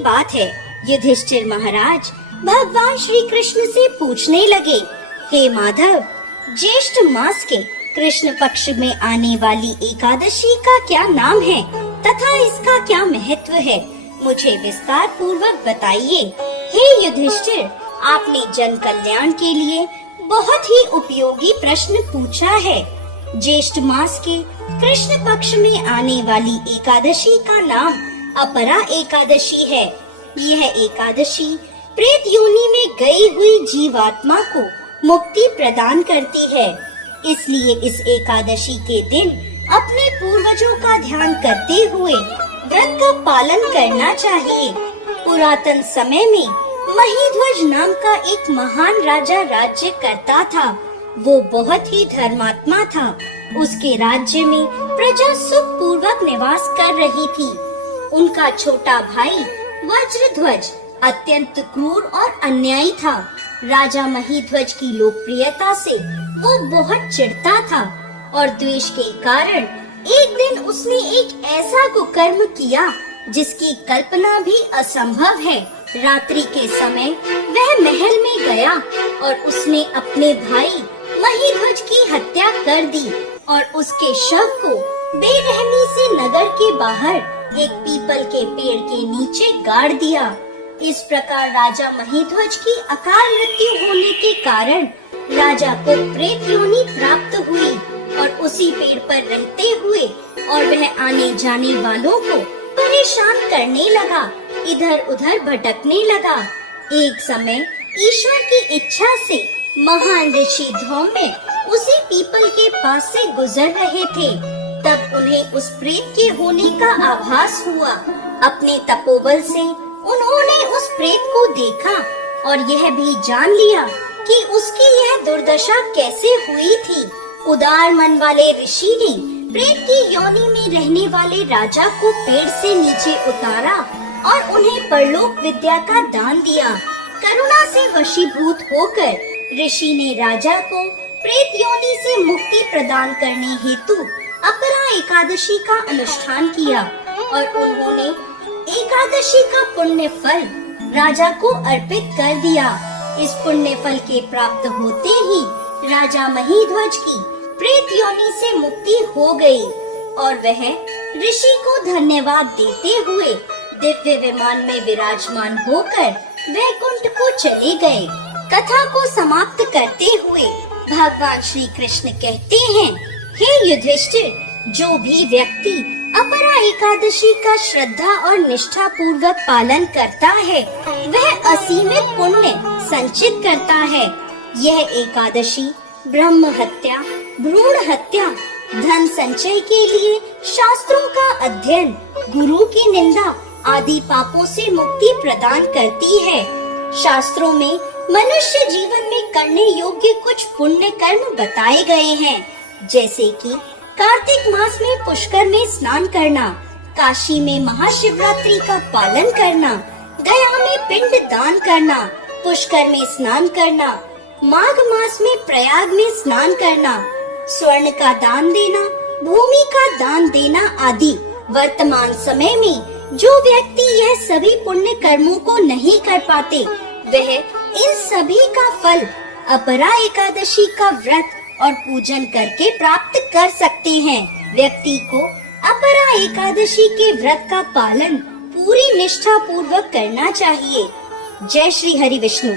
बात है। युधिष्ठिर महाराज भगवान श्री कृष्ण से पूछने लगे, हे माधव, ज्येष्ठ मास के कृष्ण पक्ष में आने वाली एकादशी का क्या नाम है तथा इसका क्या महत्व है, मुझे विस्तार पूर्वक बताइए। हे युधिष्ठिर, आपने जन कल्याण के लिए बहुत ही उपयोगी प्रश्न पूछा है। ज्येष्ठ मास के कृष्ण पक्ष में आने वाली एकादशी का नाम अपरा एकादशी है। यह एकादशी प्रेत योनि में गई हुई जीवात्मा को मुक्ति प्रदान करती है। इसलिए इस एकादशी के दिन अपने पूर्वजों का ध्यान करते हुए व्रत का पालन करना चाहिए। पुरातन समय में महीध्वज नाम का एक महान राजा राज्य करता था। वो बहुत ही धर्मात्मा था। उसके राज्य में प्रजा सुख पूर्वक निवास कर रही थी। उनका छोटा भाई वज्रध्वज अत्यंत क्रूर और अन्यायी था। राजा महीध्वज की लोकप्रियता से वो बहुत चिढ़ता था और द्वेष के कारण एक दिन उसने एक ऐसा कुकर्म किया जिसकी कल्पना भी असंभव है। रात्रि के समय वह महल में गया और उसने अपने भाई महीध्वज की हत्या कर दी और उसके शव को बेरहमी से नगर के बाहर एक पीपल के पेड़ के नीचे गाड़ दिया। इस प्रकार राजा महीध्वज की अकाल मृत्यु होने के कारण राजा को प्रेत योनि प्राप्त हुई और उसी पेड़ पर रहते हुए और वह आने जाने वालों को परेशान करने लगा, इधर उधर भटकने लगा। एक समय ईश्वर की इच्छा से महान ऋषि धौम्य उसी पीपल के पास से गुजर रहे थे। तब उन्हें उस प्रेत के होने का आभास हुआ। अपने तपोबल से उन्होंने उस प्रेत को देखा और यह भी जान लिया कि उसकी यह दुर्दशा कैसे हुई थी। उदार मन वाले ऋषि ने प्रेत की योनि में रहने वाले राजा को पेड़ से नीचे उतारा और उन्हें परलोक विद्या का दान दिया। करुणा से वशीभूत होकर ऋषि ने राजा को प्रेत योनि से मुक्ति प्रदान करने हेतु अपरा एकादशी का अनुष्ठान किया और उन्होंने एकादशी का पुण्य फल राजा को अर्पित कर दिया। इस पुण्य फल के प्राप्त होते ही राजा महीध्वज की प्रेत योनि से मुक्ति हो गई और वह ऋषि को धन्यवाद देते हुए दिव्य विमान में विराजमान होकर वैकुंठ को चले गए। कथा को समाप्त करते हुए भगवान श्री कृष्ण कहते हैं, हे युधिष्ठिर, जो भी व्यक्ति अपरा एकादशी का श्रद्धा और निष्ठा पूर्वक पालन करता है वह असीमित पुण्य संचित करता है। यह एकादशी ब्रह्म हत्या, भ्रूण हत्या, धन संचय के लिए शास्त्रों का अध्ययन, गुरु की निंदा आदि पापों से मुक्ति प्रदान करती है। शास्त्रों में मनुष्य जीवन में करने योग्य कुछ पुण्य कर्म बताए गए हैं, जैसे कि कार्तिक मास में पुष्कर में स्नान करना, काशी में महाशिवरात्रि का पालन करना, गया में पिंड दान करना, पुष्कर में स्नान करना, माघ मास में प्रयाग में स्नान करना, स्वर्ण का दान देना, भूमि का दान देना आदि। वर्तमान समय में जो व्यक्ति यह सभी पुण्य कर्मों को नहीं कर पाते वह इन सभी का फल अपरा एकादशी का व्रत और पूजन करके प्राप्त कर सकते हैं। व्यक्ति को अपरा एकादशी के व्रत का पालन पूरी निष्ठा पूर्वक करना चाहिए। जय श्री हरि विष्णु।